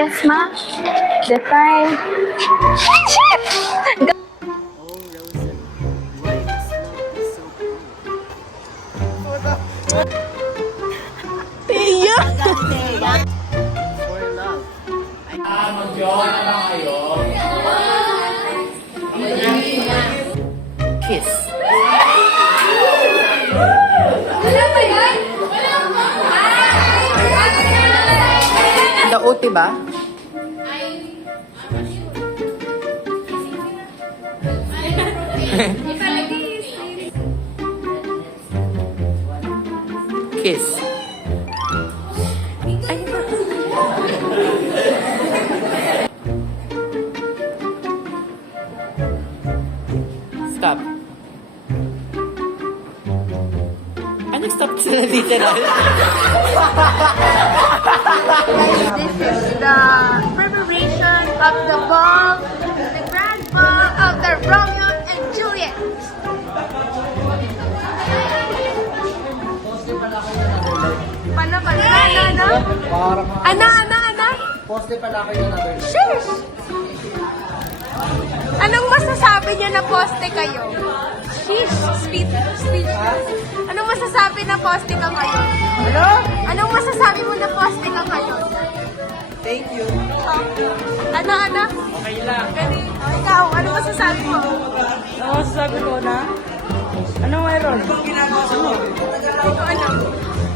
Yes, ma. The time. Shit! Tia! Kiss. Dauti ba? Kiss. Stop. Stop sila literal. This is the preparation of the ball, the grand ball of the Romeo and Juliet. Paano? Ana? Poste pala kayo na natin. Shush! Anong masasabi niyo na poste kayo? Sheesh, speech. Anong masasabi na poste ka ngayon? Ano? Anong masasabi mo na poste ka ngayon? Thank you. Ana? Okay lang. Ikaw, anong masasabi mo? Ano masasabi ko na? Anong mayroon? Ikaw, ano?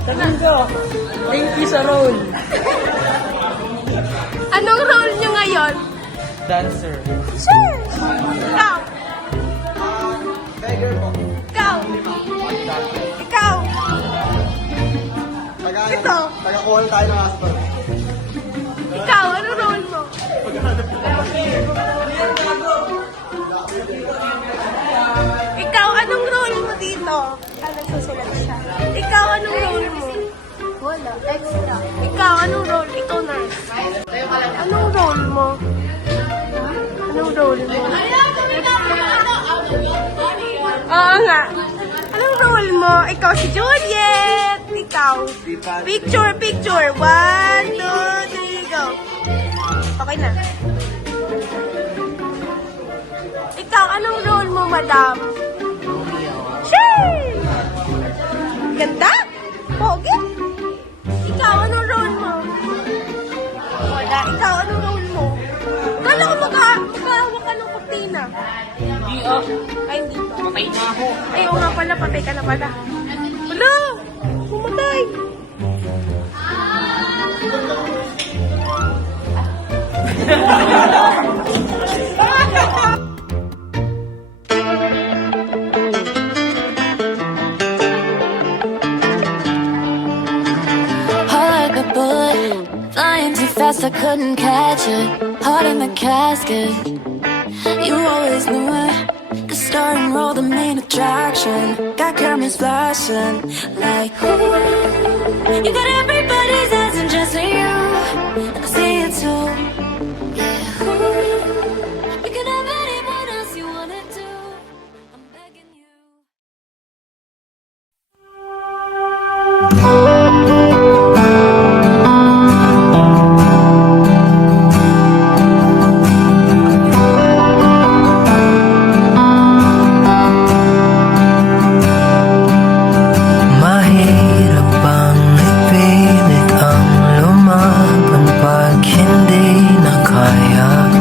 Sabihin ko, thank you sa role. Anong role niyo ngayon? Dancer. Sure! Ikaw! Beggar po. Ikaw! Ikaw! Ito. Taga-call tayo ng husband. Ikaw, anong role mo? Ikaw, anong role mo dito? Nagsusulat siya. Ikaw, anong role mo? Wala, extra. Ikaw, anong role? Ikaw, nurse. Anong role mo? Anong role mo? Oo nga. Anong role mo? Ikaw si Juliet. Ikaw. Picture. 1, 2, 3, go. Okay na. Ikaw, anong role mo, madam? Shee! Ganda? Pogi? Ikaw, anong role mo? Wala. Ikaw, anong role mo? Kala ko magkahawak ka ng kurtina. Hindi Ay, hindi ba? Patay na ako. Ay, oo nga pala. Patay ka na pala. Wala! Pumatay! Heart like a bullet, flying too fast, I couldn't catch it. Heart in the casket, you always knew it. The starting role, the main attraction. Got cameras flashing, like ooh. You got everybody's eyes and just you, and I see it too. Yeah, ooh. We could have anyone else you wanted to. I'm begging you. Mahirap bang ipilit ang lumaban pag hindi na kaya?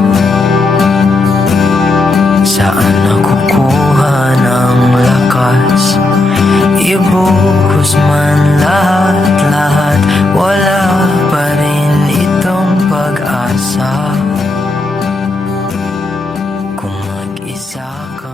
Saan nakukuha ng lakas? Ibuhos man lahat-lahat, wala